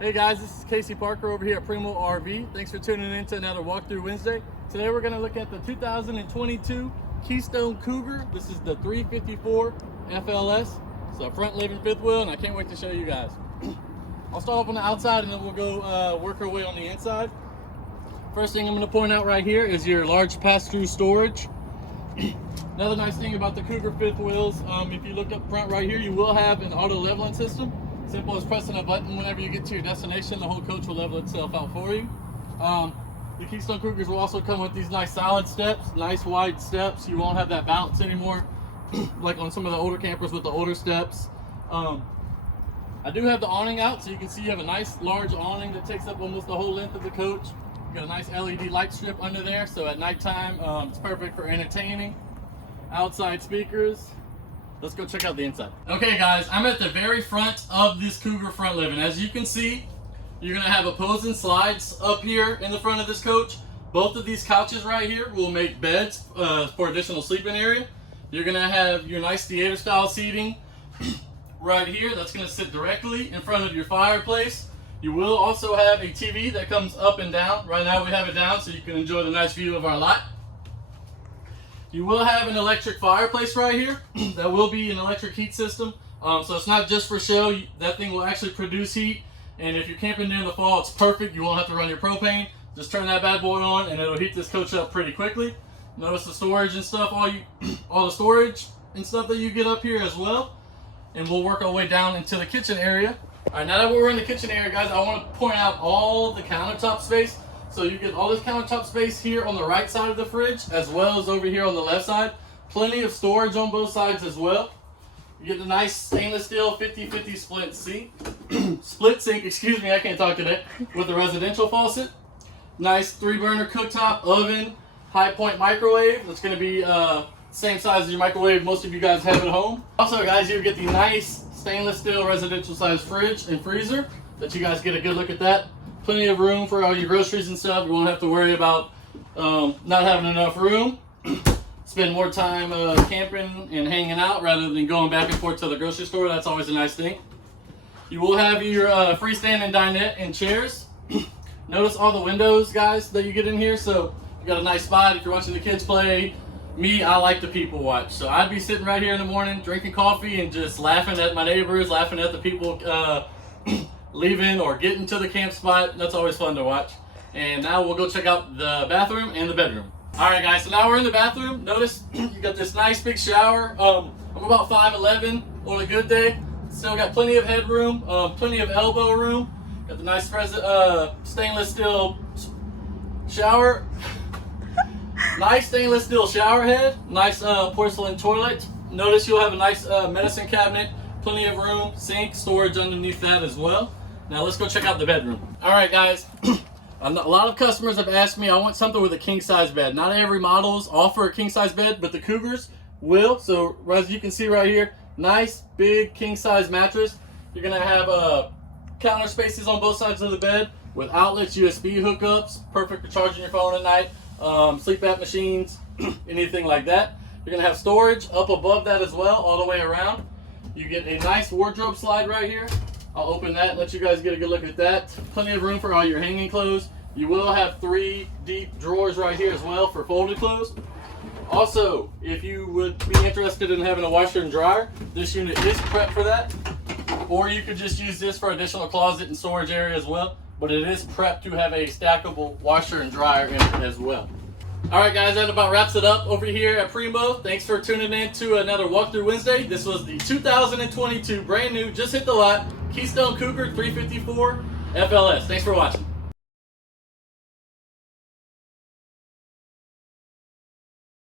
Hey guys, this is Casey Parker over here at Primo RV. Thanks for tuning in to another Walkthrough Wednesday. Today we're going to look at the 2022 Keystone Cougar. This is the 354 FLS. It's a front living fifth wheel, and I can't wait to show you guys. I'll start off on the outside and then we'll go work our way on the inside. First thing I'm going to point out right here is your large pass-through storage. Another nice thing about the Cougar fifth wheels, if you look up front right here, you will have an auto leveling system. Simple as pressing a button. Whenever you get to your destination, the whole coach will level itself out for you. The Keystone Cougars will also come with these nice solid steps, nice wide steps. You won't have that bounce anymore like on some of the older campers with the older steps. I do have the awning out, so you can see you have a nice large awning that takes up almost the whole length of the coach. You got a nice LED light strip under there, so at nighttime it's perfect for entertaining. Outside speakers. Let's go check out the inside. Okay guys, I'm at the very front of this Cougar front living. As you can see, you're gonna have opposing slides up here in the front of this coach. Both of these couches right here will make beds for additional sleeping area. You're gonna have your nice theater style seating right here. That's gonna sit directly in front of your fireplace. You will also have a TV that comes up and down. Right now we have it down so you can enjoy the nice view of our lot. You will have an electric fireplace right here. That will be an electric heat system. So it's not just for show. That thing will actually produce heat. And if you're camping during the fall, it's perfect. You won't have to run your propane. Just turn that bad boy on and it'll heat this coach up pretty quickly. Notice the storage and stuff, all the storage and stuff that you get up here as well. And we'll work our way down into the kitchen area. All right, now that we're in the kitchen area, guys, I want to point out all the countertop space. So you get all this countertop space here on the right side of the fridge, as well as over here on the left side. Plenty of storage on both sides as well. You get the nice stainless steel 50/50 split sink, excuse me, I can't talk today, with the residential faucet. Nice 3-burner cooktop, oven, high point microwave. That's going to be same size as your microwave most of you guys have at home. Also guys, you get the nice stainless steel residential size fridge and freezer that you guys get a good look at that. Plenty of room for all your groceries and stuff. You won't have to worry about not having enough room. Spend more time camping and hanging out rather than going back and forth to the grocery store. That's always a nice thing. You will have your freestanding dinette and chairs. Notice all the windows, guys, that you get in here. So you got a nice spot if you're watching the kids play. Me, I like to people watch. So I'd be sitting right here in the morning drinking coffee and just laughing at my neighbors, laughing at the people leaving or getting to the camp spot. That's always fun to watch. And now we'll go check out the bathroom and the bedroom. Alright guys, so now we're in the bathroom. Notice you got this nice big shower. I'm about 5'11" on a good day. Still got plenty of headroom, plenty of elbow room. Got the nice stainless steel shower. Nice stainless steel shower head. Nice porcelain toilet. Notice you'll have a nice medicine cabinet. Plenty of room, sink, storage underneath that as well. Now let's go check out the bedroom. All right, guys. A lot of customers have asked me, I want something with a king size bed. Not every models offer a king size bed, but the Cougars will. So as you can see right here, nice big king size mattress. You're gonna have counter spaces on both sides of the bed with outlets, USB hookups, perfect for charging your phone at night, sleep app machines, anything like that. You're gonna have storage up above that as well, all the way around. You get a nice wardrobe slide right here. I'll open that and let you guys get a good look at that. Plenty of room for all your hanging clothes. You will have 3 deep drawers right here as well for folded clothes. Also, if you would be interested in having a washer and dryer, this unit is prepped for that. Or you could just use this for additional closet and storage area as well. But it is prepped to have a stackable washer and dryer in it as well. Alright guys, that about wraps it up over here at Primo. Thanks for tuning in to another Walkthrough Wednesday. This was the 2022 brand new, just hit the lot, Keystone Cougar 354 FLS. Thanks for watching.